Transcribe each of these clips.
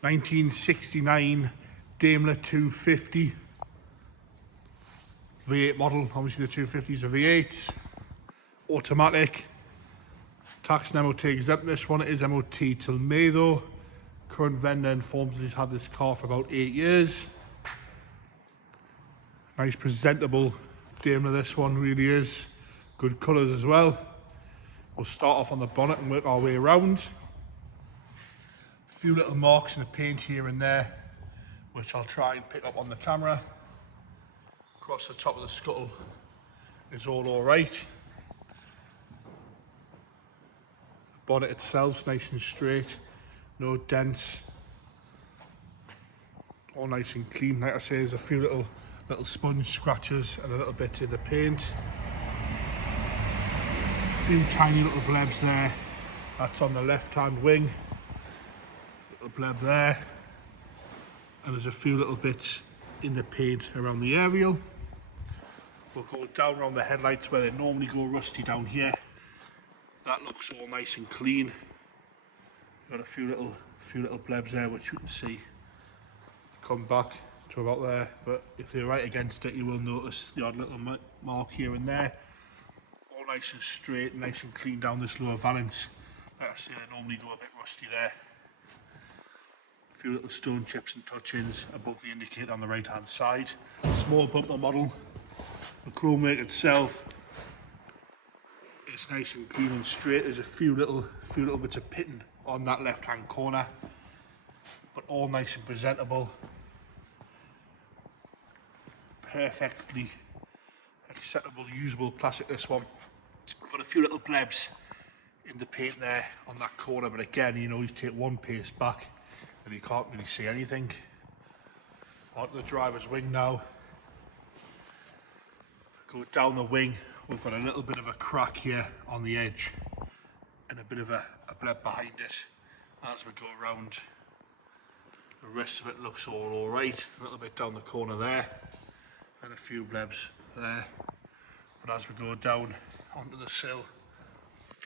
1969 Daimler 250 V8 model. Obviously the 250s are V8s, automatic, tax and MOT exempt. This one is MOT till May though. Current vendor informs us he's had this car for about 8 years. Nice presentable Daimler this one really is. Good colours as well. We'll start off on the bonnet and work our way around. A few little marks in the paint here and there, which I'll try and pick up on the camera. Across the top of the scuttle is all alright. The bonnet itself's nice and straight, no dents. All nice and clean. Like I say, there's a few little sponge scratches and a little bit in the paint. A few tiny little blebs there. That's on the left hand wing. Little bleb there. And there's a few little bits in the paint around the aerial. We'll go down around the headlights where they normally go rusty down here. That looks all nice and clean. Got a few little blebs there which you can see come back to about there, but if you're right against it you will notice the odd little mark here and there. All nice and straight, nice and clean down this lower valance. Like I say, they normally go a bit rusty there. A few little stone chips and touch-ins above the indicator on the right hand side. Small bumper model. The chrome work itself is nice and clean and straight. There's a few little bits of pitting on that left hand corner, but all nice and presentable. Perfectly acceptable, usable plastic this one. I've got a few little blebs in the paint there on that corner, but again, you know, you take one pace back and you can't really see anything. Onto the driver's wing now. Go down the wing, we've got a little bit of a crack here on the edge and a bit of a bleb behind it as we go around. The rest of it looks all alright. A little bit down the corner there and a few blebs there. But as we go down onto the sill,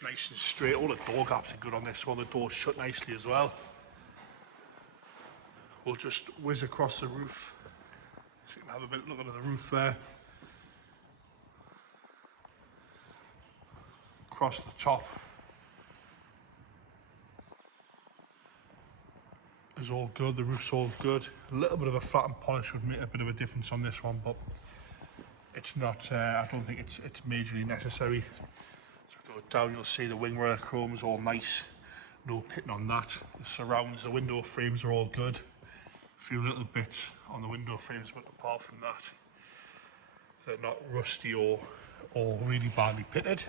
nice and straight. All the door gaps are good on this one. The door's shut nicely as well. We'll just whiz across the roof so you can have a bit look at the roof there. Across the top is all good, the roof's all good. A little bit of a flat and polish would make a bit of a difference on this one, but it's not, I don't think it's majorly necessary. As we go down, you'll see the wing mirror chrome is all nice, no pitting on that. The surrounds, the window frames are all good. A few little bits on the window frames, but apart from that, they're not rusty or really badly pitted.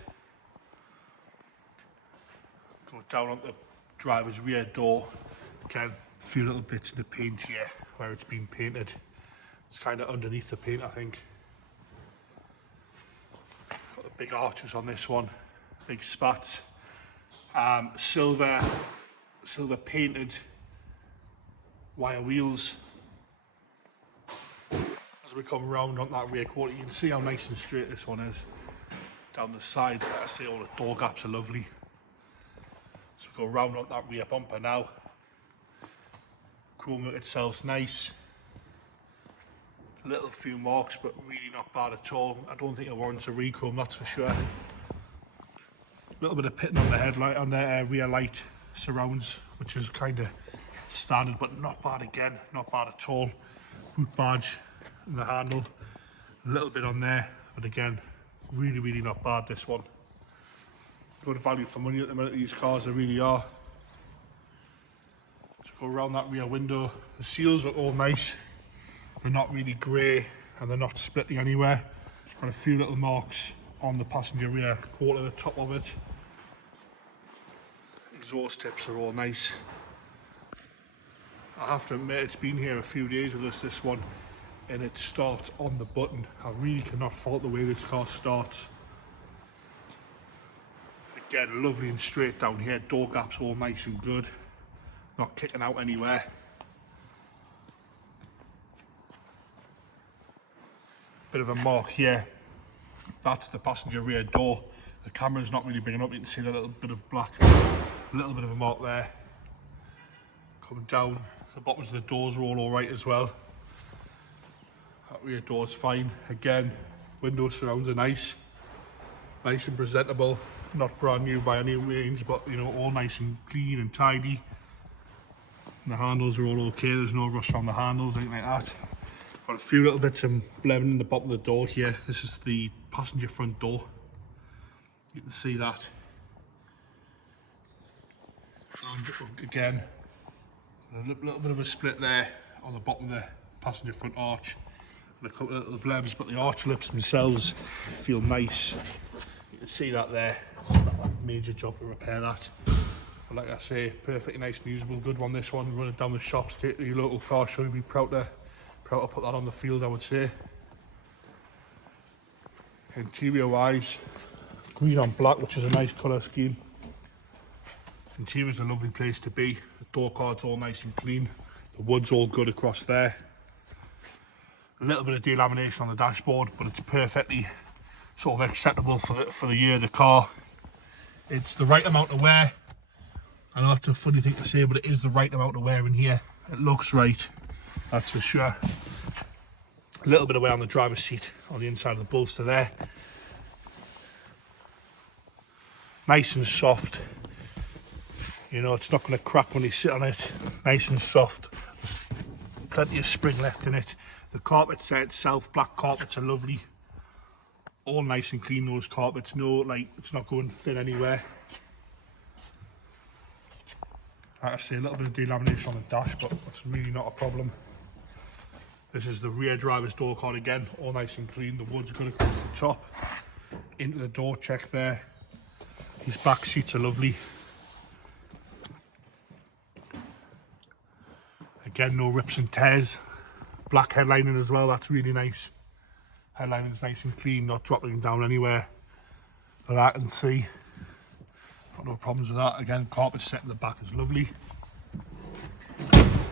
Go down on the driver's rear door. Again, a few little bits in the paint here where it's been painted. It's kind of underneath the paint, I think. Got the big arches on this one, big spats. Silver painted wire wheels. As we come round on that rear quarter, you can see how nice and straight this one is. Down the side, like I say, all the door gaps are lovely. So we go round on that rear bumper now. Chrome work itself's nice. A little few marks, but really not bad at all. I don't think it warrants a re-chrome, that's for sure. A little bit of pitting on the headlight, on the rear light surrounds, which is kind of standard, but not bad again, not bad at all. Boot badge in the handle, a little bit on there, but again, really not bad, this one. Good value for money at the minute, these cars, they really are. So go around that rear window. The seals look all nice. They're not really grey and they're not splitting anywhere. Got a few little marks on the passenger rear quarter, the top of it. Exhaust tips are all nice. I have to admit, it's been here a few days with us, this one, and it starts on the button. I really cannot fault the way this car starts. Again, lovely and straight down here, door gaps all nice and good, not kicking out anywhere. Bit of a mark here, that's the passenger rear door. The camera's not really big enough, you can see that little bit of black, a little bit of a mark there. Coming down The bottoms of the doors are all alright as well. That rear door's fine. Again, window surrounds are nice and presentable. Not brand new by any means, but you know, all nice and clean and tidy. And the handles are all okay, there's no rust on the handles, anything like that. Got a few little bits of blebbing in the bottom of the door here. This is the passenger front door. You can see that. And again, a little bit of a split there on the bottom of the passenger front arch. And a couple of little blebs, but the arch lips themselves feel nice. You can see that there. It's not a major job to repair that. But like I say, perfectly nice and usable. Good one, this one. Run it down the shops, take it to your local car show. You'd be proud to put that on the field, I would say. Interior wise, green on black, which is a nice colour scheme. Interior is a lovely place to be. The door card's all nice and clean. The wood's all good across there. A little bit of delamination on the dashboard, but it's perfectly sort of acceptable for the year of the car. It's the right amount of wear. I know that's a funny thing to say, but it is the right amount of wear in here. It looks right, that's for sure. A little bit of wear on the driver's seat, on the inside of the bolster there. Nice and soft. You know, it's not going to crack when you sit on it. Nice and soft. There's plenty of spring left in it. The carpet set itself, black carpets are lovely. All nice and clean, those carpets. No, like, it's not going thin anywhere. Like I say, a little bit of delamination on the dash, but that's really not a problem. This is the rear driver's door card again, all nice and clean. The wood's good across the top. Into the door check there. These back seats are lovely. Again, no rips and tears. Black headlining as well, that's really nice. Headlining's nice and clean, not dropping down anywhere that I can see. Got no problems with that. Again, carpet set in the back is lovely.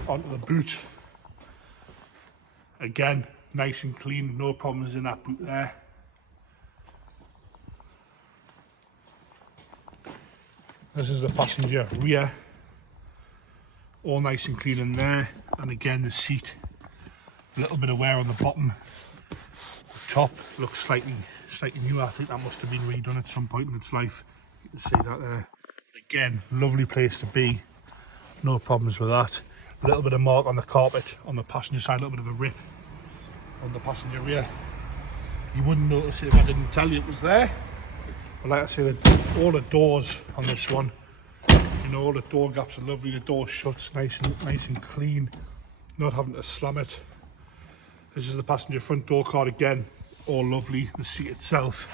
Onto the boot. Again, nice and clean, no problems in that boot there. This is the passenger rear. All nice and clean in there. And again, the seat. A little bit of wear on the bottom. The top looks slightly new. I think that must have been redone at some point in its life. You can see that there. Again, lovely place to be. No problems with that. A little bit of mark on the carpet on the passenger side, a little bit of a rip on the passenger rear. You wouldn't notice it if I didn't tell you it was there. But like I say, all the doors on this one, you know, all the door gaps are lovely. The door shuts nice and clean. Not having to slam it. This is the passenger front door card again. All lovely. The seat itself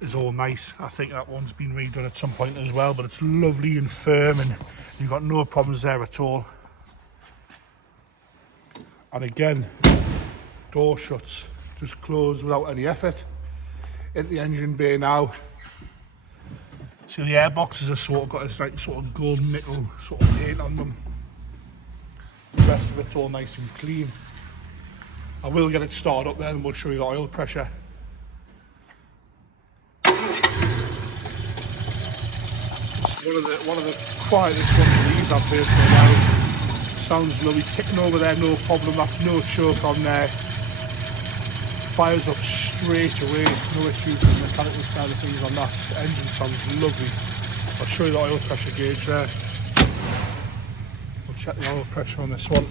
is all nice. I think that one's been redone at some point as well, but it's lovely and firm and you've got no problems there at all. And again, door shuts, just close without any effort. Into the engine bay now. See, the airboxes are sort of got this like sort of gold nickel sort of paint on them. The rest of it's all nice and clean. I will get it started up there and we'll show you the oil pressure. It's one of the quietest ones of these I've heard for a while. Sounds lovely, ticking over there, no problem. That's no choke on there. Fires up straight away, no issues with the mechanical side of things on that. The engine sounds lovely. I'll show you the oil pressure gauge there. We'll check the oil pressure on this one.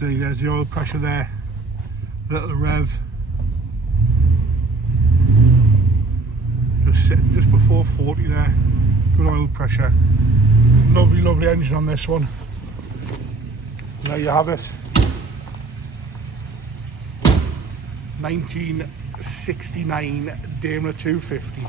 See, there's the oil pressure there. Little rev. Just sitting just before 40 there. Good oil pressure. Lovely, lovely engine on this one. And there you have it. 1969 Daimler 250.